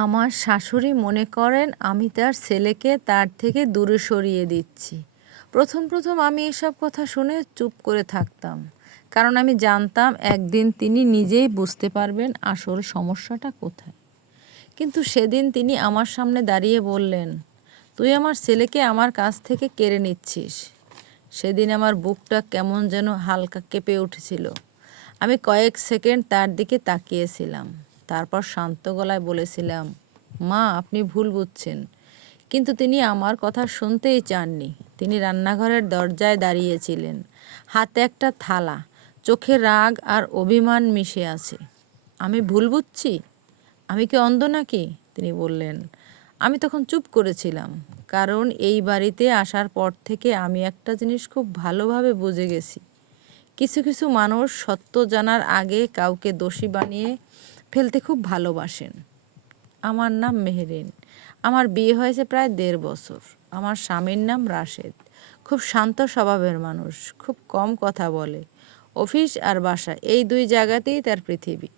আমার শাশুড়ি মনে করেন আমি তার ছেলেকে তার থেকে দূরে সরিয়ে দিচ্ছি। প্রথম আমি এসব কথা শুনে চুপ করে থাকতাম, কারণ আমি জানতাম একদিন তিনি নিজেই বুঝতে পারবেন আসল সমস্যাটা কোথায়। কিন্তু সেদিন তিনি আমার সামনে দাঁড়িয়ে বললেন, তুই আমার ছেলেকে আমার কাছ থেকে কেড়ে নিচ্ছিস। সেদিন আমার বুকটা কেমন যেন হালকা কেঁপে উঠেছিল। আমি কয়েক সেকেন্ড তার দিকে তাকিয়েছিলাম, তারপর শান্ত গলায় বলেছিলাম, মা, আপনি ভুল বুঝছেন। কিন্তু তিনি আমার কথা শুনতেই চাননি। তিনি রান্নাঘরের দরজায় দাঁড়িয়েছিলেন, হাতে একটা থালা, চোখে রাগ আর অভিমান মিশে আছে। আমি ভুল বুঝছি? আমি কি অন্ধ নাকি? তিনি বললেন। আমি তখন চুপ করেছিলাম, কারণ এই বাড়িতে আসার পর থেকে আমি একটা জিনিস খুব ভালোভাবে বুঝে গেছি। কিছু কিছু মানুষ সত্য জানার আগে কাউকে দোষী বানিয়ে ফেলতে খুব ভালোবাসেন। আমার নাম মেহেরিন। আমার বিয়ে হয়েছে প্রায় ১.৫ বছর। আমার স্বামীর নাম রাশেদ। খুব শান্ত স্বভাবের মানুষ, খুব কম কথা বলে। অফিস আর বাসা এই ২ জায়গাতেই তার পৃথিবী।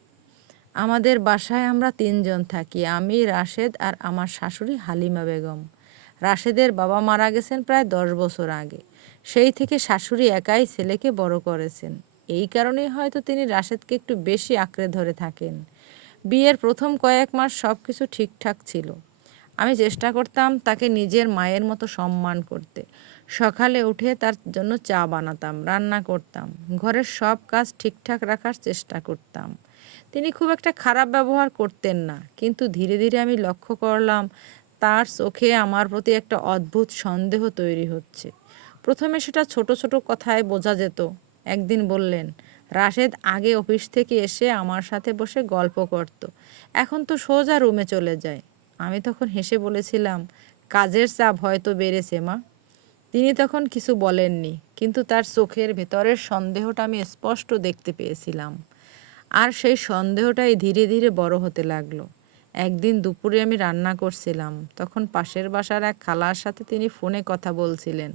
আমাদের বাসায় আমরা ৩ জন থাকি, আমি, রাশেদ আর আমার শাশুড়ি হালিমা বেগম। রাশেদের বাবা মারা গেছেন প্রায় ১০ বছর আগে। সেই থেকে শাশুড়ি একাই ছেলেকে বড় করেছেন। এই কারণেই হয়তো তিনি রাশেদকে একটু বেশি আঁকড়ে ধরে থাকেন। বিয়ের প্রথম কয়েক মাস সব কিছু ঠিকঠাক ছিল। আমি চেষ্টা করতাম তাকে নিজের মায়ের মতো সম্মান করতে। সকালে উঠে তার জন্য চা বানাতাম, রান্না করতাম, ঘরের সব কাজ ঠিকঠাক রাখার চেষ্টা করতাম। তিনি খুব একটা খারাপ ব্যবহার করতেন না, কিন্তু ধীরে ধীরে আমি লক্ষ্য করলাম তার চোখে আমার প্রতি একটা অদ্ভুত সন্দেহ তৈরি হচ্ছে। প্রথমে সেটা ছোট ছোট কথায় বোঝা যেত। একদিন বললেন, রাশেদ আগে অফিস থেকে এসে আমার সাথে বসে গল্প করত, এখন তো সোজা রুমে চলে যায়। আমি তখন হেসে বলেছিলাম, কাজের চাপ হয়তো বেড়েছে মা। তিনি তখন কিছু বলেননি, কিন্তু তার চোখের ভেতরের সন্দেহটা আমি স্পষ্ট দেখতে পেয়েছিলাম। আর সেই সন্দেহটাই ধীরে ধীরে বড় হতে লাগলো। একদিন দুপুরে আমি রান্না করছিলাম, তখন পাশের বাসার এক খালার সাথে তিনি ফোনে কথা বলছিলেন।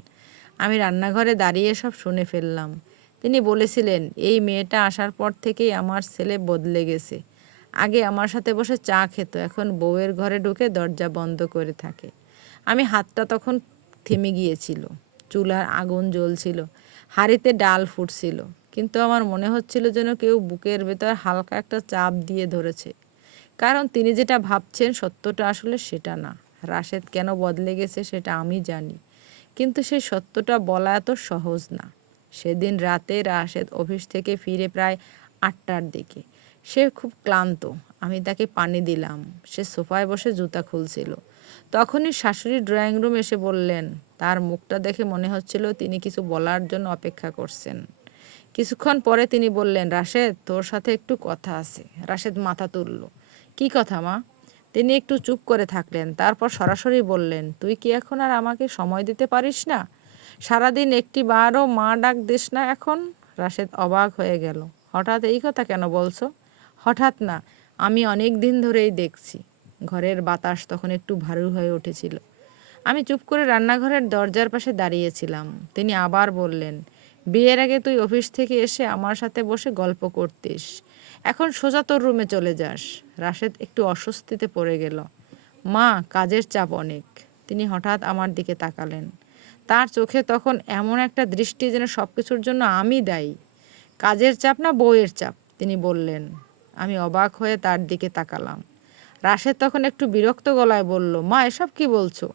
আমি রান্নাঘরে দাঁড়িয়ে সব শুনে ফেললাম। তিনি বলেছিলেন, এই মেয়েটা আসার পর থেকেই আমার ছেলে বদলে গেছে। আগে আমার সাথে বসে চা খেত, এখন বউয়ের ঘরে ঢুকে দরজা বন্ধ করে থাকে। আমি হাতটা তখন থেমে গিয়েছিল। চুলার আগুন জ্বলছিল, হাঁড়িতে ডাল ফুটছিল, কিন্তু আমার মনে হচ্ছিল যেন কেউ বুকের ভেতর হালকা একটা চাপ দিয়ে ধরেছে। কারণ তিনি যেটা ভাবছেন সত্যটা আসলে সেটা না। রাশেদ কেন বদলে গেছে সেটা আমি জানি, কিন্তু সেই সত্যটা বলা এত সহজ না। সেদিন রাতে রাশেদ অফিস থেকে ফিরে প্রায় ৮টার দিকে। সে খুব ক্লান্ত। আমি তাকে পানি দিলাম। সে সোফায় বসে জুতা খুলছিল। তখনই শাশুড়ি ড্রয়িং রুম এসে বললেন। তার মুখটা দেখে মনে হচ্ছিল তিনি কিছু বলার জন্য অপেক্ষা করছেন। কিছুক্ষণ পরে তিনি বললেন, রাশেদ, তোর সাথে একটু কথা আছে। রাশেদ মাথা তুলল। কি কথা মা? তিনি একটু চুপ করে থাকলেন, তারপর সরাসরি বললেন, তুই কি এখন আর আমাকে সময় দিতে পারিস না? সারাদিন একটি বারও মা ডাক দিস না এখন? রাশেদ অবাক হয়ে গেল। হঠাৎ এই কথা কেন বলছো? হঠাৎ না, আমি অনেক দিন ধরেই দেখছি। ঘরের বাতাস তখন একটু ভারী হয়ে উঠেছিল। আমি চুপ করে রান্নাঘরের দরজার পাশে দাঁড়িয়েছিলাম। তিনি আবার বললেন, বিয়ের আগে তুই অফিস থেকে এসে আমার সাথে বসে গল্প করতিস, এখন সোজা তোর রুমে চলে যাস। রাশেদ একটু অস্বস্তিতে পড়ে গেল। মা, কাজের চাপ অনেক। তিনি হঠাৎ আমার দিকে তাকালেন। তার চোখে তখন এমন একটা দৃষ্টি যেন সব কিছুর জন্য আমি দায়ী। কাজের চাপ না বউয়ের চাপ? তিনি বললেন। আমি অবাক হয়ে তার দিকে তাকালাম। রাশেদ তখন একটু বিরক্ত গলায় বলল, মা, এসব কি বলছো?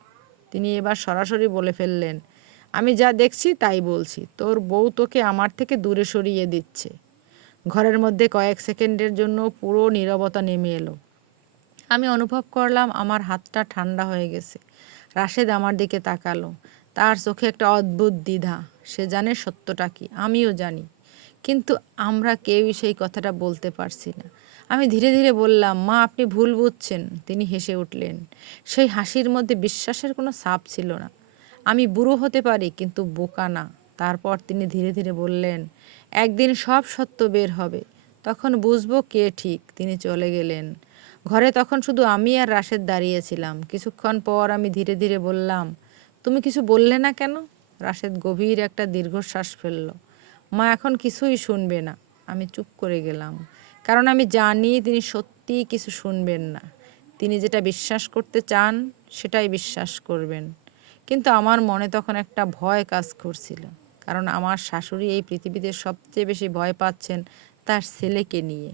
তিনি এবার সরাসরি বলে ফেললেন, আমি যা দেখছি তাই বলছি। তোর বউ তোকে আমার থেকে দূরে সরিয়ে দিচ্ছে। ঘরের মধ্যে কয়েক সেকেন্ডের জন্য পুরো নীরবতা নেমে এলো। আমি অনুভব করলাম আমার হাতটা ঠান্ডা হয়ে গেছে। রাশেদ আমার দিকে তাকালো। তার চোখে একটা অদ্ভুত দ্বিধা। সে জানে সত্যটা কি, আমিও জানি, কিন্তু আমরা কেউই সেই কথাটা বলতে পারছি না। আমি ধীরে ধীরে বললাম, মা, আপনি ভুল বুঝছেন। তিনি হেসে উঠলেন। সেই হাসির মধ্যে বিশ্বাসের কোনো ছাপ ছিল না। আমি বুড়ো হতে পারি, কিন্তু বোকা না। তারপর তিনি ধীরে ধীরে বললেন, একদিন সব সত্য বের হবে, তখন বুঝবো কে ঠিক। তিনি চলে গেলেন। ঘরে তখন শুধু আমি আর রাশেদ দাঁড়িয়েছিলাম। কিছুক্ষণ পর আমি ধীরে ধীরে বললাম, তুমি কিছু বললে না কেন? রাশেদ গভীর একটা দীর্ঘশ্বাস ফেলল। মা এখন কিছুই শুনবে না। আমি চুপ করে গেলাম, কারণ আমি জানি তিনি সত্যিই কিছু শুনবেন না। তিনি যেটা বিশ্বাস করতে চান সেটাই বিশ্বাস করবেন। কিন্তু আমার মনে তখন একটা ভয় কাজ করছিল, কারণ আমার শাশুড়ি এই পৃথিবীতে সবচেয়ে বেশি ভয় পাচ্ছেন তার ছেলেকে নিয়ে।